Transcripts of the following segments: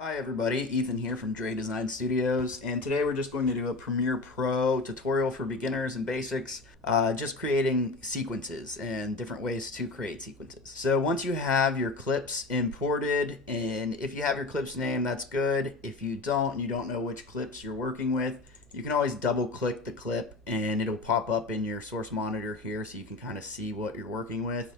Hi everybody, Ethan here from Dre Design Studios, and today we're just going to do a Premiere Pro tutorial for beginners and basics, just creating sequences and different ways to create sequences. So once you have your clips imported, and if you have your clips name, that's good. If you don't, and you don't know which clips you're working with, you can always double click the clip and it'll pop up in your source monitor here so you can kind of see what you're working with.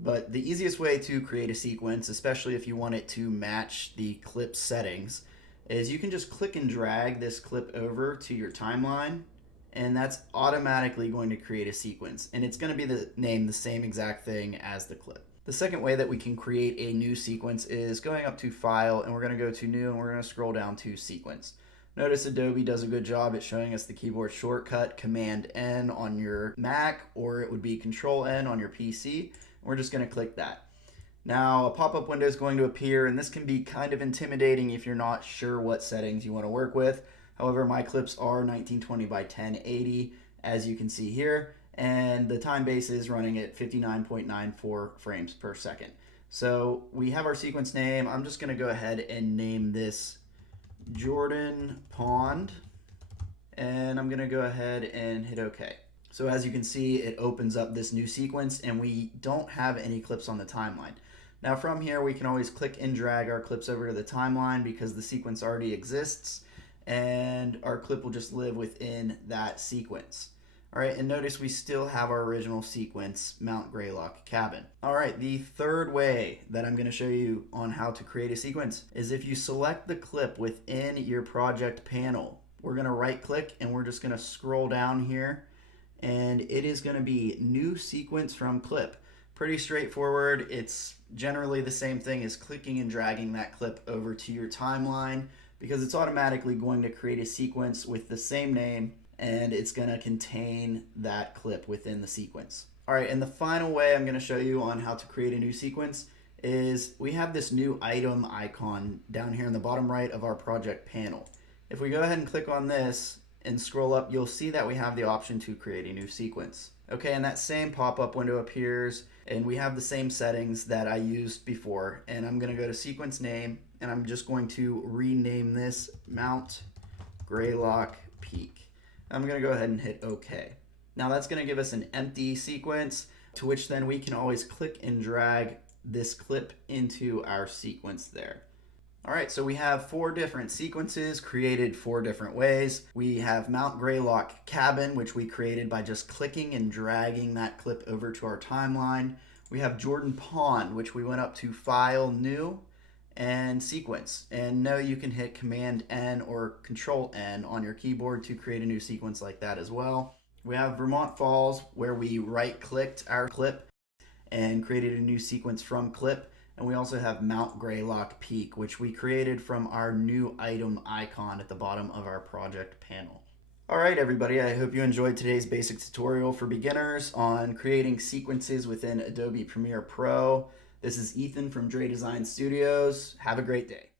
But the easiest way to create a sequence, especially if you want it to match the clip settings, is you can just click and drag this clip over to your timeline, and that's automatically going to create a sequence. And it's going to be the same exact thing as the clip. The second way that we can create a new sequence is going up to File, and we're going to go to New, and we're going to scroll down to Sequence. Notice Adobe does a good job at showing us the keyboard shortcut Command N on your Mac, or it would be Control N on your PC. We're just going to click that. Now a pop-up window is going to appear, and this can be kind of intimidating if you're not sure what settings you want to work with. However, my clips are 1920 by 1080, as you can see here, and the time base is running at 59.94 frames per second. So we have our sequence name. I'm just going to go ahead and name this Jordan Pond, and I'm going to go ahead and hit OK. So as you can see, it opens up this new sequence, and we don't have any clips on the timeline. Now from here, we can always click and drag our clips over to the timeline because the sequence already exists, and our clip will just live within that sequence. All right, and notice we still have our original sequence, Mount Greylock Cabin. All right, the third way that I'm gonna show you on how to create a sequence is if you select the clip within your project panel. We're gonna right click, and we're just gonna scroll down here, and it is going to be new sequence from clip. Pretty straightforward. It's generally the same thing as clicking and dragging that clip over to your timeline because it's automatically going to create a sequence with the same name, and it's going to contain that clip within the sequence. All right, and the final way I'm going to show you on how to create a new sequence is we have this new item icon down here in the bottom right of our project panel. If we go ahead and click on this and scroll up, you'll see that we have the option to create a new sequence. Okay, and that same pop-up window appears, and we have the same settings that I used before. And I'm gonna go to sequence name, and I'm just going to rename this Mount Greylock Peak. I'm gonna go ahead and hit OK. Now that's gonna give us an empty sequence, to which then we can always click and drag this clip into our sequence there. All right, so we have 4 different sequences created 4 different ways. We have Mount Greylock Cabin, which we created by just clicking and dragging that clip over to our timeline. We have Jordan Pond, which we went up to File, New, and Sequence. And no, you can hit Command N or Control N on your keyboard to create a new sequence like that as well. We have Vermont Falls, where we right-clicked our clip and created a new sequence from clip. And we also have Mount Greylock Peak, which we created from our new item icon at the bottom of our project panel. All right, everybody, I hope you enjoyed today's basic tutorial for beginners on creating sequences within Adobe Premiere Pro. This is Ethan from Dre Design Studios. Have a great day.